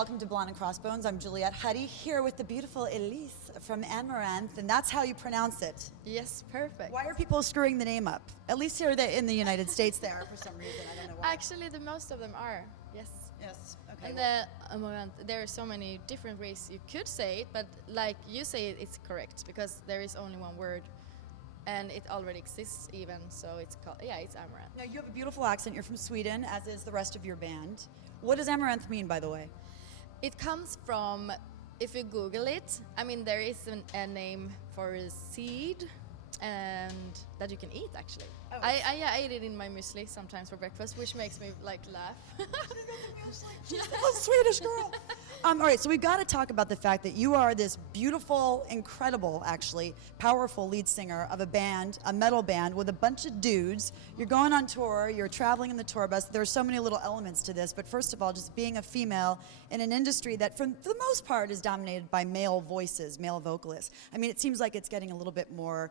welcome to Blonde and Crossbones. I'm Juliette Huddy here with the beautiful Elise from Amaranthe, and that's how you pronounce it. Yes, perfect. Why are people screwing the name up? At least here in the United States they are for some reason. I don't know why. Actually, the most of them are, yes. Yes, okay. And the Amaranthe, there are so many different ways you could say it, but like you say it, it's correct because there is only one word. And it already exists even, so it's called, yeah, it's Amaranthe. Now, you have a beautiful accent. You're from Sweden, as is the rest of your band. What does Amaranthe mean, by the way? It comes from, if you Google it, I mean, there is a name for a seed and that you can eat, actually. Oh. I eat it in my muesli sometimes for breakfast, which makes me, like, laugh. She's a Swedish girl. All right, so we've got to talk about the fact that you are this beautiful, incredible, actually, powerful lead singer of a band, a metal band with a bunch of dudes. You're going on tour, you're traveling in the tour bus. There are so many little elements to this, but first of all, just being a female in an industry that, for the most part, is dominated by male voices, male vocalists. I mean, it seems like it's getting a little bit more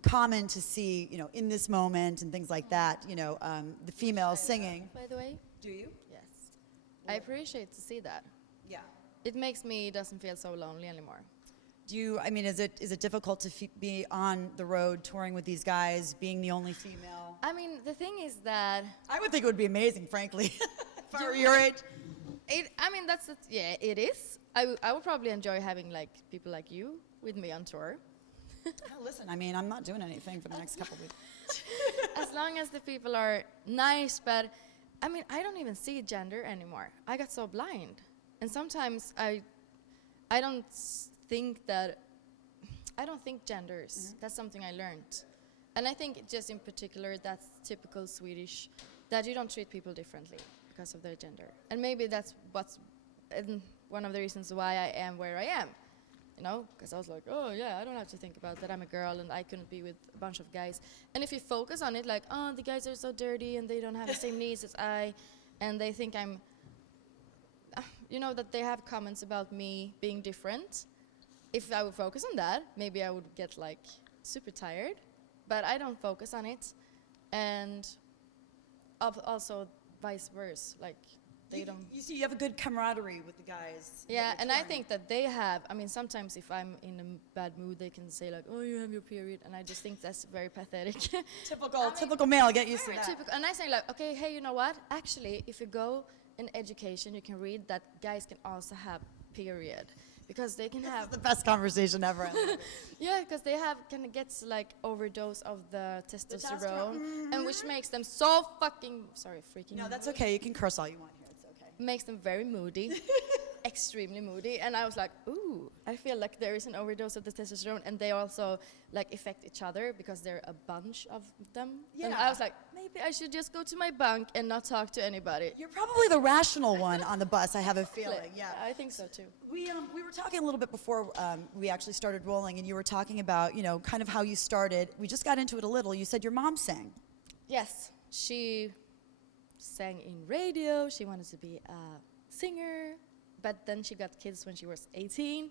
common to see, you know, in this moment and things like that, you know, the female singing. By the way. Do you? Yes. I appreciate to see that. Yeah. It makes me doesn't feel so lonely anymore. Do you, I mean, is it difficult to be on the road touring with these guys, being the only female? I mean, the thing is that... I would think it would be amazing, frankly, if I were your age. I mean, yeah, it is. I would probably enjoy having, like, people like you with me on tour. Well, listen, I mean, I'm not doing anything for the next couple of weeks. As long as the people are nice, but, I mean, I don't even see gender anymore. I got so blind. And sometimes I don't think genders. Mm-hmm. That's something I learned. And I think just in particular, that's typical Swedish, that you don't treat people differently because of their gender. And maybe that's one of the reasons why I am where I am. You know, because I was like, oh yeah, I don't have to think about that. I'm a girl and I couldn't be with a bunch of guys. And if you focus on it, like, oh, the guys are so dirty and they don't have the same needs as I, and they think I'm, you know, that they have comments about me being different. If I would focus on that, maybe I would get like super tired, but I don't focus on it. And also vice versa, like they don't. You see, you have a good camaraderie with the guys. Yeah, and I think that they have, I mean, sometimes if I'm in a bad mood, they can say like, oh, you have your period, and I just think that's very pathetic. Typical male, get used to that. Typical, and I say like, okay, hey, you know what? Actually, if you go in education, you can read that guys can also have period, because they can have... This is the best conversation ever. Yeah, because they can get like overdose of the testosterone, and which makes them so fucking, freaking... No, that's okay. You can curse all you want here. It's okay. Makes them very moody, extremely moody, and I was like, ooh, I feel like there is an overdose of the testosterone, and they also like affect each other because they're a bunch of them. Yeah. And I was like, maybe I should just go to my bunk and not talk to anybody. You're probably the rational one on the bus, I have a feeling. Yeah, I think so too. We were talking a little bit before we actually started rolling, and you were talking about, you know, kind of how you started. We just got into it a little. You said your mom sang. Yes, she sang in radio. She wanted to be a singer, but then she got kids when she was 18.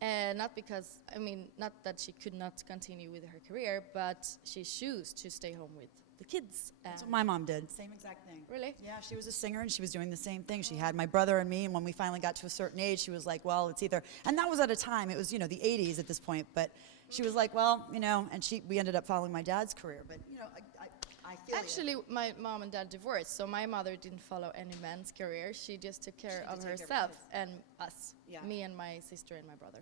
And not because, I mean, not that she could not continue with her career, but she chose to stay home with the kids. That's what my mom did. Same exact thing. Really? Yeah, she was a singer and she was doing the same thing. She had my brother and me, and when we finally got to a certain age, she was like, well, it's either, and that was at a time, it was, you know, the 80s at this point, but she was like, well, you know, and we ended up following my dad's career, but, you know, I feel Actually, my mom and dad divorced, so my mother didn't follow any man's career. She just took care of herself and us, me and my sister and my brother.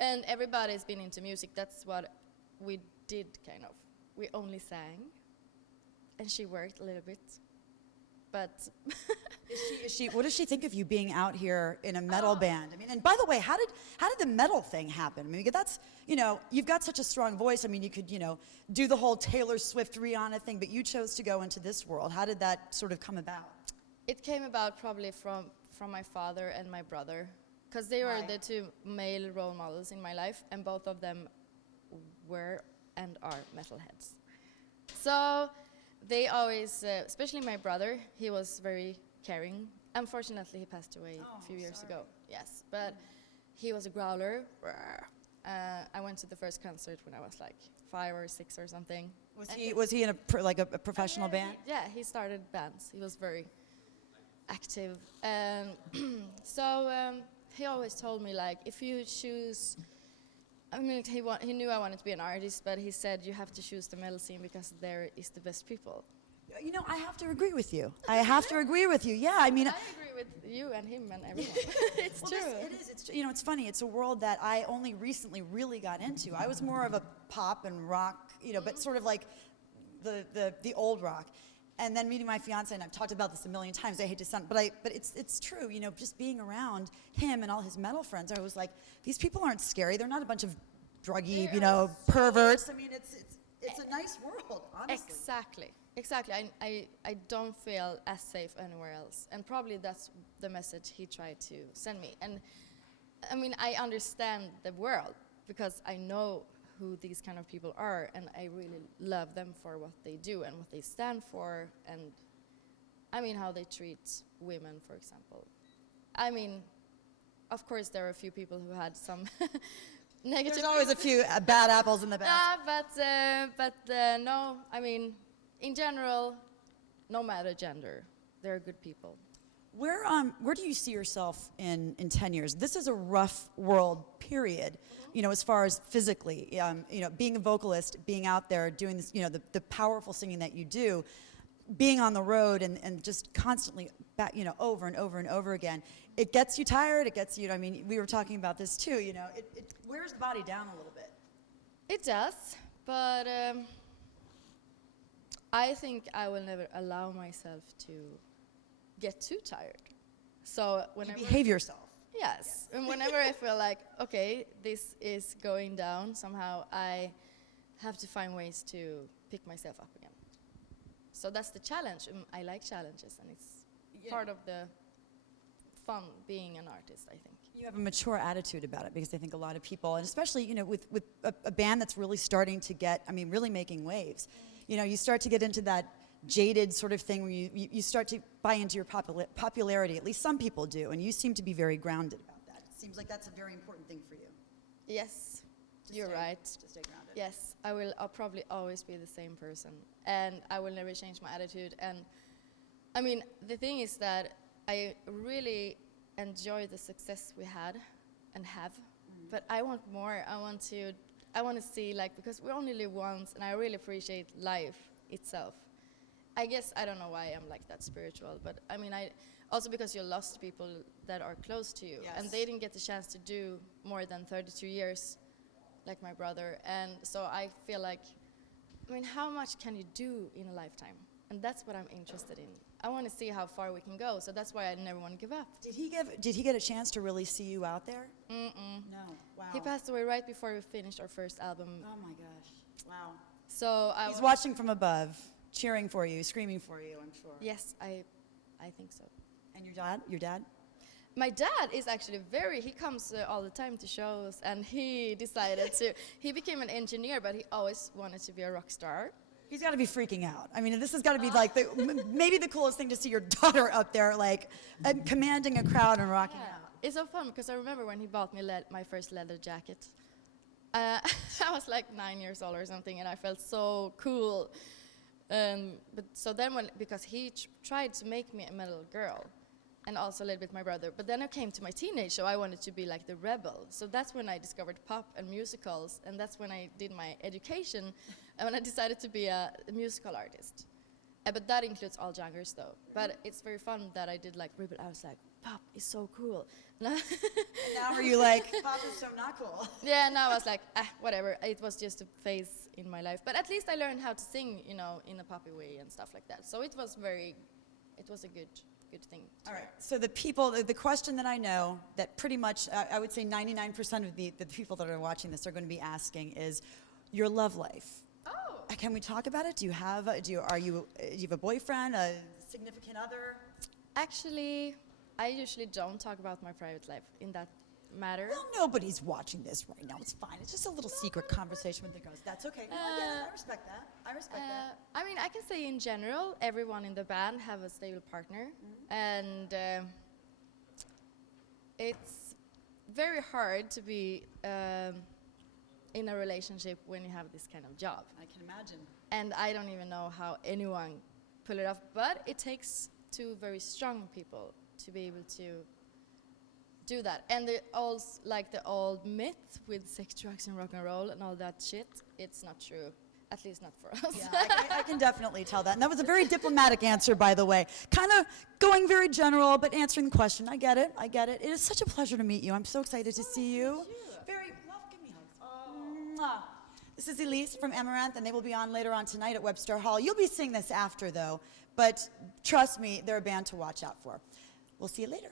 And everybody's been into music. That's what we did, kind of. We only sang, and she worked a little bit, but... What does she think of you being out here in a metal band? I mean, and by the way, how did the metal thing happen? I mean, because that's, you know, you've got such a strong voice. I mean, you could, you know, do the whole Taylor Swift, Rihanna thing, but you chose to go into this world. How did that sort of come about? It came about probably from my father and my brother, because they were the two male role models in my life, and both of them were and are metalheads. So they always, especially my brother, he was very caring. Unfortunately, he passed away a few years ago. Yes, but he was a growler. I went to the first concert when I was like 5 or 6 or something. Was he in a professional band? Yeah, he started bands. He was very active. So he always told me, like, if you choose, I mean, he knew I wanted to be an artist, but he said you have to choose the metal scene because there is the best people. You know, I have to agree with you. I have to agree with you. Yeah, I mean, I agree with you and him and everyone. It's well, true. it is. It's, you know, it's funny. It's a world that I only recently really got into. I was more of a pop and rock, you know, but sort of like the old rock. And then meeting my fiance, and I've talked about this a million times. I hate to sound, but it's true. You know, just being around him and all his metal friends, I was like, these people aren't scary. They're not a bunch of druggy, you know, perverts. I mean, it's a nice world, honestly. Exactly. I don't feel as safe anywhere else. And probably that's the message he tried to send me. And I mean, I understand the world because I know who these kind of people are, and I really love them for what they do and what they stand for, and I mean how they treat women, for example. I mean, of course there are a few people who had some negative. There's always a few bad apples in the basket. But no, I mean, in general, no matter gender, they're good people. Where do you see yourself in 10 years? This is a rough world, period. You know, as far as physically, you know, being a vocalist, being out there, doing this, you know, the powerful singing that you do, being on the road and just constantly back, you know, over and over and over again. It gets you tired. It gets you. I mean, we were talking about this too. You know, it wears the body down a little bit. It does, but I think I will never allow myself to get too tired. So whenever You behave yourself. Yes, and whenever I feel like, okay, this is going down, somehow I have to find ways to pick myself up again. So that's the challenge. I like challenges, and it's part of the fun being an artist, I think. You have a mature attitude about it, because I think a lot of people, and especially, you know, with a band that's really starting to get, I mean, really making waves, you know, you start to get into that jaded sort of thing where you start to buy into your popularity. At least some people do, and you seem to be very grounded about that. It seems like that's a very important thing for you. Yes, you're right. To stay grounded. Yes, I'll probably always be the same person, and I will never change my attitude. And I mean, the thing is that I really enjoy the success we had and have, but I want more. I want to see, like, because we only live once, and I really appreciate life itself. I guess I don't know why I'm like that spiritual, but I mean, also because you lost people that are close to you, and they didn't get the chance to do more than 32 years, like my brother, and so I feel like, I mean, how much can you do in a lifetime? And that's what I'm interested in. I want to see how far we can go, so that's why I never want to give up. Did he get a chance to really see you out there? No. Wow. He passed away right before we finished our first album. Oh my gosh. Wow. So He's watching from above, cheering for you, screaming for you, I'm sure. Yes, I think so. And your dad? Your dad? My dad is actually he comes all the time to shows, and he decided he became an engineer, but he always wanted to be a rock star. He's got to be freaking out. I mean, this has got to be like maybe the coolest thing to see your daughter up there, like, commanding a crowd and rocking out. It's so fun, because I remember when he bought me my first leather jacket. I was like 9 years old or something, and I felt so cool. But so then because he tried to make me a metal girl, and also a little bit my brother, but then I came to my teenage, so I wanted to be like the rebel. So that's when I discovered pop and musicals, and that's when I did my education, and when I decided to be a musical artist. But that includes all genres though. But it's very fun that I did like rebel. I was like, pop is so cool. And now are you like, pop is so not cool? Yeah, now I was like, whatever. It was just a phase in my life. But at least I learned how to sing, you know, in a poppy way and stuff like that. So it was a good thing. All right, so the question that I know that pretty much, I would say 99% of the people that are watching this are going to be asking is your love life. Oh. Can we talk about it? Do you have a boyfriend, a significant other? Actually, I usually don't talk about my private life in that matter. Well, nobody's watching this right now. It's fine. It's just a little secret conversation with the girls. That's okay. No, I respect that. I respect that. I mean, I can say in general, everyone in the band have a stable partner, and it's very hard to be in a relationship when you have this kind of job. I can imagine. And I don't even know how anyone pull it off, but it takes two very strong people to be able to do that. And like the old myth with sex, drugs, and rock and roll and all that shit, it's not true. At least not for us. Yeah, I can definitely tell that. And that was a very diplomatic answer, by the way. Kind of going very general, but answering the question. I get it. I get it. It is such a pleasure to meet you. I'm so excited to see you. Very love. Give me hugs. Mwah. This is Elise from Amaranthe, and they will be on later on tonight at Webster Hall. You'll be seeing this after, though. But trust me, they're a band to watch out for. We'll see you later.